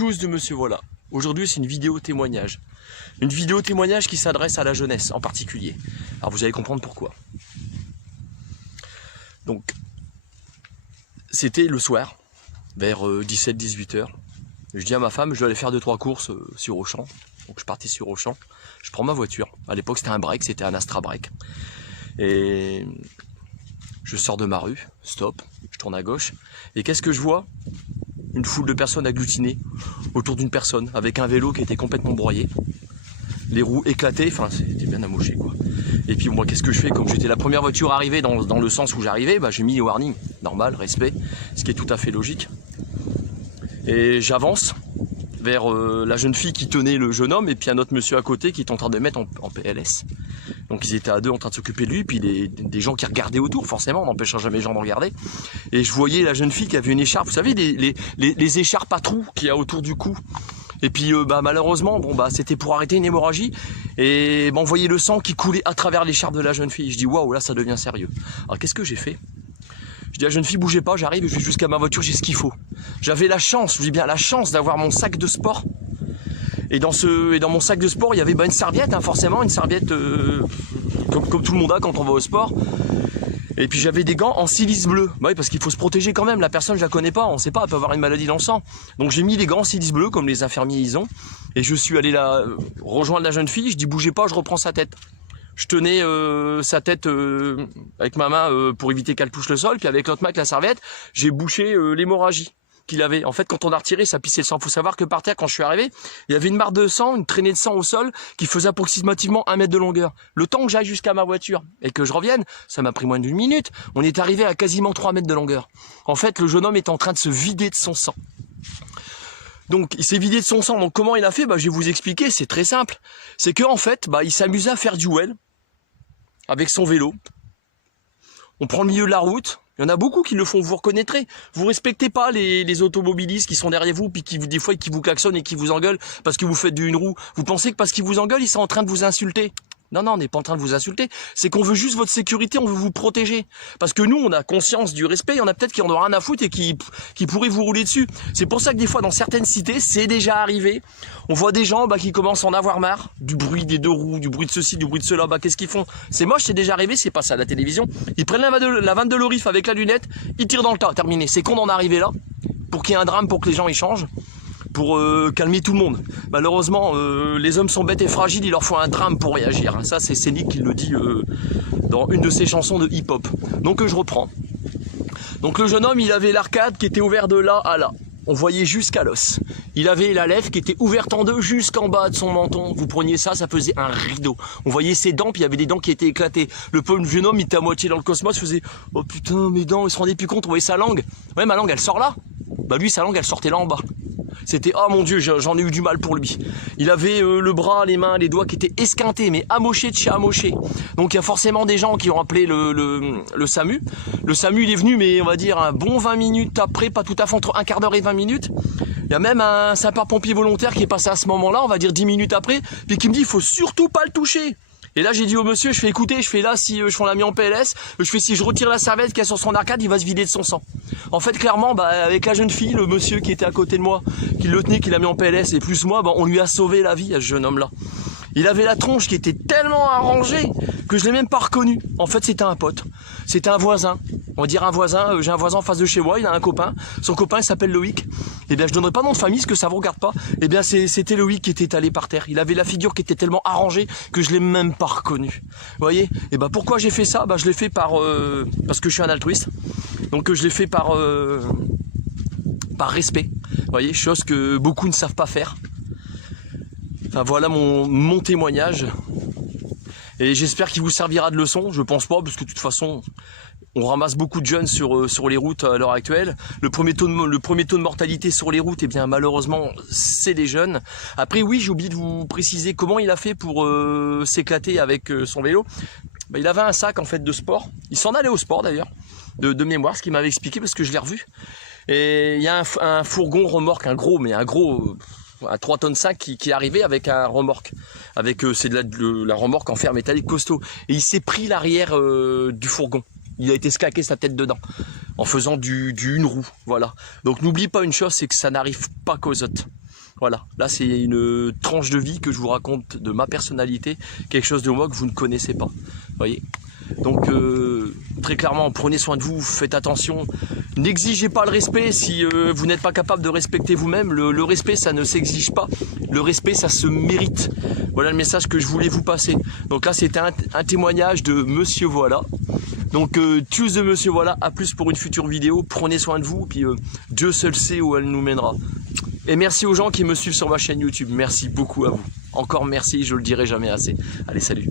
choose de monsieur voilà. Aujourd'hui, c'est une vidéo témoignage. Une vidéo témoignage qui s'adresse à la jeunesse en particulier. Alors vous allez comprendre pourquoi. Donc, c'était le soir, vers 17-18 heures. Je dis à ma femme, je vais aller faire 2-3 courses sur Auchan. Donc je partais sur Auchan. Je prends ma voiture. À l'époque, c'était un break, c'était un Astra break. Et je sors de ma rue, stop, je tourne à gauche. Et qu'est-ce que je vois? Une foule de personnes agglutinées autour d'une personne, avec un vélo qui était complètement broyé. Les roues éclatées, enfin c'était bien amoché quoi. Et puis moi qu'est-ce que je fais? Comme j'étais la première voiture arrivée dans le sens où j'arrivais, bah, j'ai mis les warnings, normal, respect, ce qui est tout à fait logique. Et j'avance vers la jeune fille qui tenait le jeune homme et puis un autre monsieur à côté qui est en train de mettre en PLS. Donc ils étaient à deux en train de s'occuper de lui, puis des gens qui regardaient autour, forcément, on n'empêchera jamais les gens de regarder. Et je voyais la jeune fille qui avait une écharpe, vous savez, les écharpes à trous qu'il y a autour du cou. Et puis bah, malheureusement, bon, bah, c'était pour arrêter une hémorragie. Et bah, on voyait le sang qui coulait à travers l'écharpe de la jeune fille. Je dis waouh, là ça devient sérieux. Alors qu'est-ce que j'ai fait? Je dis à la jeune fille, bougez pas, j'arrive, je vais jusqu'à ma voiture, j'ai ce qu'il faut. J'avais la chance, je dis bien la chance d'avoir mon sac de sport. Et dans mon sac de sport, il y avait bah, une serviette, hein, forcément, une serviette comme tout le monde a quand on va au sport. Et puis j'avais des gants en silice bleu, bah oui, parce qu'il faut se protéger quand même, la personne je la connais pas, on sait pas, elle peut avoir une maladie dans le sang. Donc j'ai mis des gants en silice bleu comme les infirmiers ils ont, et je suis allé là rejoindre la jeune fille, je dis bougez pas, je reprends sa tête. Je tenais sa tête avec ma main pour éviter qu'elle touche le sol, puis avec l'autre main avec la serviette, j'ai bouché l'hémorragie qu'il avait. En fait, quand on a retiré, ça pissait le sang. Faut savoir que par terre, quand je suis arrivé, il y avait une mare de sang, une traînée de sang au sol qui faisait approximativement 1 mètre de longueur. Le temps que j'aille jusqu'à ma voiture et que je revienne, ça m'a pris moins d'1 minute. On est arrivé à quasiment 3 mètres de longueur. En fait, le jeune homme est en train de se vider de son sang. Donc, il s'est vidé de son sang. Donc, comment il a fait? Bah, je vais vous expliquer. C'est très simple. C'est qu'en fait, bah, il s'amusait à faire du well avec son vélo. On prend le milieu de la route. Il y en a beaucoup qui le font, vous reconnaîtrez. Vous respectez pas les automobilistes qui sont derrière vous, puis qui des fois qui vous klaxonnent et qui vous engueulent parce que vous faites d'une roue. Vous pensez que parce qu'ils vous engueulent, ils sont en train de vous insulter. Non, non, on n'est pas en train de vous insulter. C'est qu'on veut juste votre sécurité, on veut vous protéger. Parce que nous, on a conscience du respect. Il y en a peut-être qui en ont rien à foutre et qui pourraient vous rouler dessus. C'est pour ça que des fois, dans certaines cités, c'est déjà arrivé. On voit des gens bah, qui commencent à en avoir marre. Du bruit des deux roues, du bruit de ceci, du bruit de cela. Bah, qu'est-ce qu'ils font? C'est moche, c'est déjà arrivé, c'est pas ça à la télévision. Ils prennent la vanne de l'orif avec la lunette, ils tirent dans le tas. Terminé. C'est con d'en arriver là. Pour qu'il y ait un drame, pour que les gens y changent. Pour calmer tout le monde. Malheureusement, les hommes sont bêtes et fragiles, il leur faut un drame pour réagir. Ça, c'est Cénic qui le dit dans une de ses chansons de hip-hop. Donc je reprends. Donc le jeune homme, il avait l'arcade qui était ouverte de là à là. On voyait jusqu'à l'os. Il avait la lèvre qui était ouverte en deux jusqu'en bas de son menton. Vous preniez ça, ça faisait un rideau. On voyait ses dents, puis il y avait des dents qui étaient éclatées. Le pauvre jeune homme, il était à moitié dans le cosmos, il faisait « Oh putain, mes dents, il se rendait plus compte, on voyait sa langue. Ouais, ma langue, elle sort là. » Bah lui, sa langue, elle sortait là en bas. C'était, oh mon Dieu, j'en ai eu du mal pour lui. Il avait le bras, les mains, les doigts qui étaient esquintés, mais amochés de chez amochés. Donc il y a forcément des gens qui ont appelé le SAMU. Le SAMU, il est venu, mais on va dire un bon 20 minutes après, pas tout à fait, entre un quart d'heure et 20 minutes. Il y a même un sapeur-pompier volontaire qui est passé à ce moment-là, on va dire 10 minutes après, puis qui me dit, il faut surtout pas le toucher. Et là j'ai dit au monsieur, je fais écoutez, je fais là si je l'a mis en PLS, je fais si je retire la serviette qu'il y a sur son arcade, il va se vider de son sang. En fait clairement, bah, avec la jeune fille, le monsieur qui était à côté de moi, qui le tenait, qui l'a mis en PLS, et plus moi, bah, on lui a sauvé la vie à ce jeune homme-là. Il avait la tronche qui était tellement arrangée que je l'ai même pas reconnu. En fait c'était un pote, c'était un voisin. On va dire un voisin, j'ai un voisin en face de chez moi, il a un copain, son copain il s'appelle Loïc. Eh bien je donnerai pas nom de famille parce que ça vous regarde pas. Eh bien c'était Loïc qui était étalé par terre. Il avait la figure qui était tellement arrangée que je l'ai même pas reconnu. Vous voyez? Et ben pourquoi j'ai fait ça? Bah je l'ai fait parce que je suis un altruiste. Donc je l'ai fait par respect. Vous voyez, chose que beaucoup ne savent pas faire. Enfin voilà mon témoignage. Et j'espère qu'il vous servira de leçon. Je pense pas parce que de toute façon on ramasse beaucoup de jeunes sur les routes à l'heure actuelle. Le premier taux de mortalité sur les routes, eh bien malheureusement, c'est les jeunes. Après oui, j'ai oublié de vous préciser comment il a fait pour s'éclater avec son vélo. Bah, il avait un sac en fait de sport. Il s'en allait au sport d'ailleurs, de mémoire, ce qu'il m'avait expliqué parce que je l'ai revu. Et il y a un fourgon remorque, un gros, à 3 tonnes 5 qui est arrivé avec un remorque. C'est de la remorque en fer métallique costaud. Et il s'est pris l'arrière du fourgon. Il a été sclaqué sa tête dedans en faisant du une roue, voilà. Donc n'oublie pas une chose, c'est que ça n'arrive pas qu'aux autres. Voilà, là c'est une tranche de vie que je vous raconte de ma personnalité, quelque chose de moi que vous ne connaissez pas. Vous voyez? Donc très clairement, prenez soin de vous, faites attention, n'exigez pas le respect si vous n'êtes pas capable de respecter vous-même. Le respect, ça ne s'exige pas, le respect, ça se mérite. Voilà le message que je voulais vous passer. Donc là, c'était un témoignage de Monsieur Voilà. Donc tschüss de Monsieur Voilà, à plus pour une future vidéo, prenez soin de vous, puis Dieu seul sait où elle nous mènera. Et merci aux gens qui me suivent sur ma chaîne YouTube, merci beaucoup à vous. Encore merci, je le dirai jamais assez. Allez, salut.